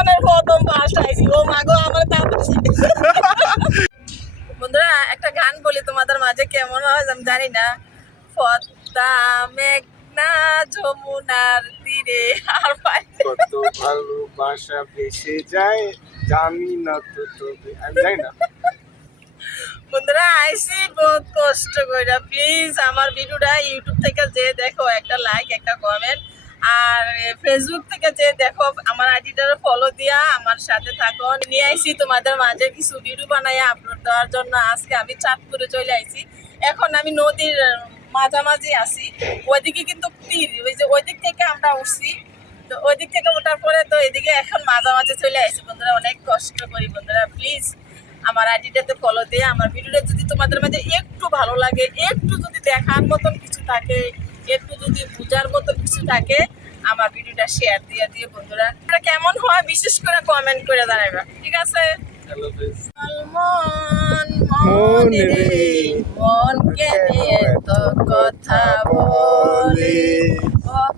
জীবনের প্রথম ফার্স্ট আইছি। ও মাগো আমার বন্ধুরা একটা গান বলি তোমাদের মাঝে কেমন হয় আমি জানি না। পদ্মা মেঘনা যমুনার তীরে আর কত ভালোবাসা ভেসে যায় জানি না তো তবে। আমি জানি না। বন্ধুরা আইসি বহুত কষ্ট কইরা প্লিজ আমার ভিডিওটা ইউটিউব থেকে যে দেখো একটা লাইক একটা কমেন্ট আর ফেসবুক থেকে যে দেখো, আমার আইডিটারও ফলো দিয়া আমার সাথে থাকো। নিয়ে আইসি তোমাদের মাঝে কিছু ভিডিও বানাইয়া আপলোড দেওয়ার জন্য। আজকে আমি চাঁদপুরে চলে আইছি। এখন আমি নদীর মাঝামাঝি আছি। ওইদিকে কিন্তু তীর, ওই যে ওইদিক থেকে আমরা উঠছি। তো ওইদিক থেকে ওঠার পরে তো এদিকে এখন মাঝামাঝি চলে আইছি। বন্ধুরা, অনেক কষ্ট করি বন্ধুরা প্লিজ আমার আইডিটাতে ফলো দিয়ে। আমার ভিডিওটা যদি তোমাদের মাঝে একটু ভালো লাগে, একটু যদি দেখার মতন কিছু থাকে, একটু যদি বোঝার মতো কিছু থাকে আমার ভিডিওটা শেয়ার দিয়ে দিয়ে বন্ধুরা এটা কেমন হয় বিশেষ করে কমেন্ট করে জানাইবা ঠিক আছে? হ্যালো বেশ মন মন রে মন কে নিয়ে তো কথা বলে।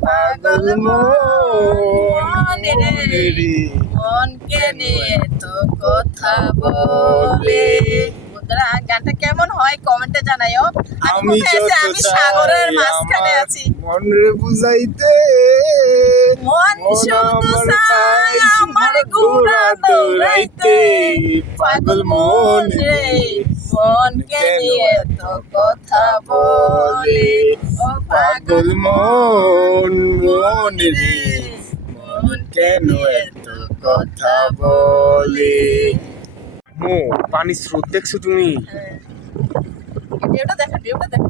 পাগল মন মনকে নিয়ে তো কথা বলে। গানটা কেমন হয় কমেন্টে জানাইও আমি আমি সাগরের মাঝখানে আছি। মন রে বুঝাইতে মন মন শুধু চাই আমার ঘোড়া দৌড়াইতে। পাগল মন রে। মনকে নিয়ে তো কথা বলে? ও পাগল মন মন রে। মনকে কেন এত কথা বলে? মো পানি স্রোত দেখছ তুমি? হ্যাঁ। দেখো ভিডিওটা দেখো।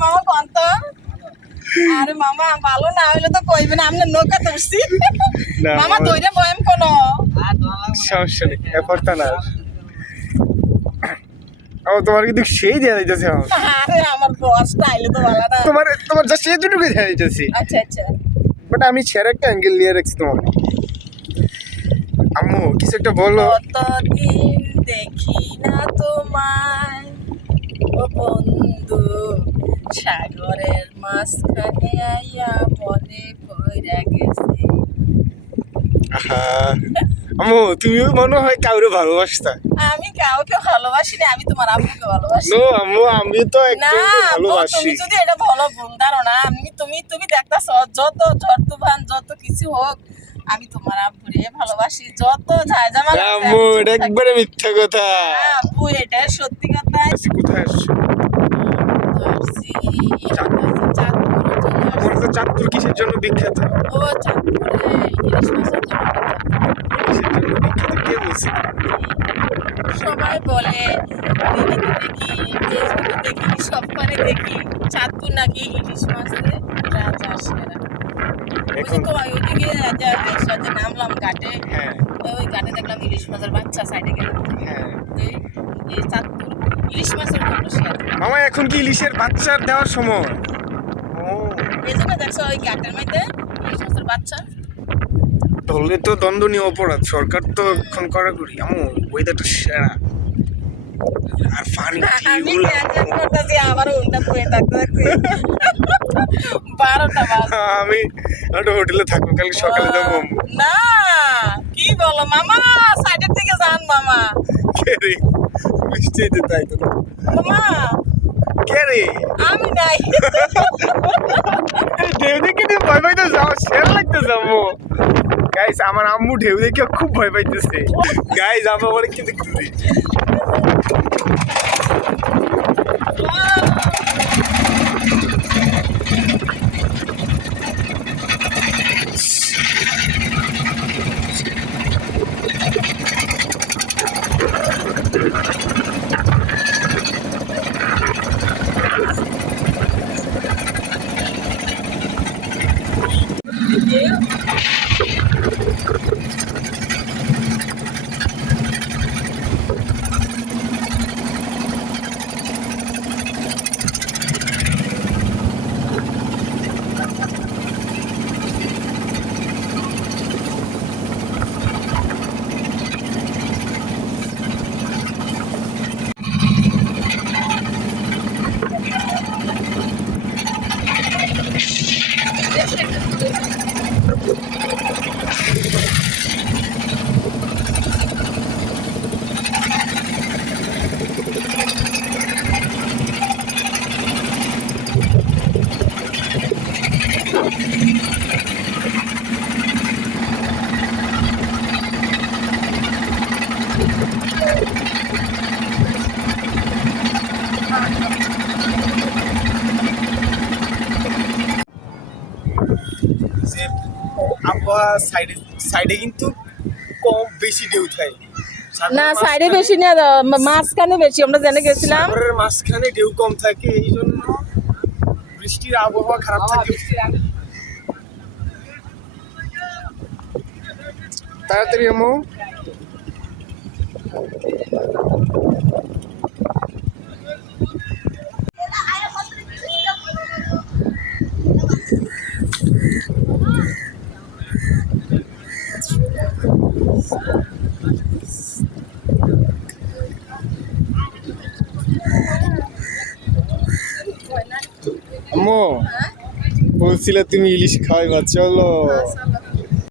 মামা কোন আরে মামা ভালো না হইলে তো কইবে না আমরা নৌকা তুলছি মামা তৈরে বয়াম কোন সমস্যা নেই এফর্টটা না ও তোমার কিন্তু সেই যাইতেছে আমার আরে আমার বসটা আইলে তো ভালো না তোমার তোমার যা সেই দুটুকু দেওয়া যাইতেছে। আচ্ছা আচ্ছা। বাট আমি ছেড়ে একটা অ্যাঙ্গেল নিয়ে রাখছি তোমাকে। আম্মু কিছু একটা বলো। কতদিন দেখি না তোমায়? ও বন্ধু সাগরের মাঝখানে আইয়া মনে পড়া গেছে। আহা। আম্মু তুমিও মনে হয় কাউরে ভালোবাসতা। আমি কাউকে ভালোবাসি না আমি তোমার আব্বুকে ভালোবাসি। নো আম্মু আমি তো একজনকে ভালোবাসি। তুমি যদি এটা ভালো ভুল ধারণা আমি তুমি তুমি দেখতাছ যত ঝড় তুফান যত কিছু হোক আমি তোমার আব্বুরে ভালোবাসি। যত ঝাঁঝামা না, আম্মু এটা একবারে মিথ্যা কথা। আব্বু এটা সত্যি কথা। আচ্ছা, কোথায় আসছো? চাঁদপুরে কিসের জন্য বিখ্যাত? ও চাঁদপুরে ইলিশ মাছের জন্য কিসের জন্য বিখ্যাত কে বলছে সবাই বলে টিভিতে দেখি ফেসবুকে দেখি সবখানে দেখি চাঁদপুর নাকি ইলিশ মাছের রাজা সেরা ওই তো ওইদিকে আইসা নামলাম ঘাটে হ্যাঁ ওই ঘাটে দেখলাম ইলিশ মাছের বাচ্চা সাইডে গেলাম হ্যাঁ এই চাঁদপুর ইলিশ মাছের জন্য মামা এখন কি ইলিশের বাচ্চার দেওয়ার সময়? ও এই জন্য দেখছ ওই ঘাটের মধ্যে ইলিশ মাছের বাচ্চা? ধরলে তো দণ্ডনীয় অপরাধ। সরকার তো এখন কড়াকড়ি আমু ওয়েদারটা সেরা। আর আমি ক্যান্সেল করতেছি আবার উল্টা পড়ে থাকতে থাকতে বারোটা আমি একটা হোটেলে থাকব কালকে সকালে যাব। না কি বলো মামা সাইডের থেকে যান মামা। কে রে? বৃষ্টি হইতে তাই তো। মামা কে রে? আমি নাই। দেখে তুমি ভয় পাইতে যাও সেরা লাগতে যাব গাইস আমার আম্মু ঢেউ দেখে খুব ভয় পাইতেছে গাইস আম্মু আমার কি দেখতেছি Yeah. আবহাওয়া সাইডে সাইডে কিন্তু কম বেশি ঢেউ থাকে না সাইডে বেশি না মাঝখানে বেশি আমরা জেনে গেছিলাম। সাগরের মাঝখানে ঢেউ কম থাকে এই জন্য বৃষ্টির আবহাওয়া খারাপ থাকে। তাড়াতাড়ি আমো। আম্মু বলছিলে তুমি ইলিশ খাওয়াইবা চলো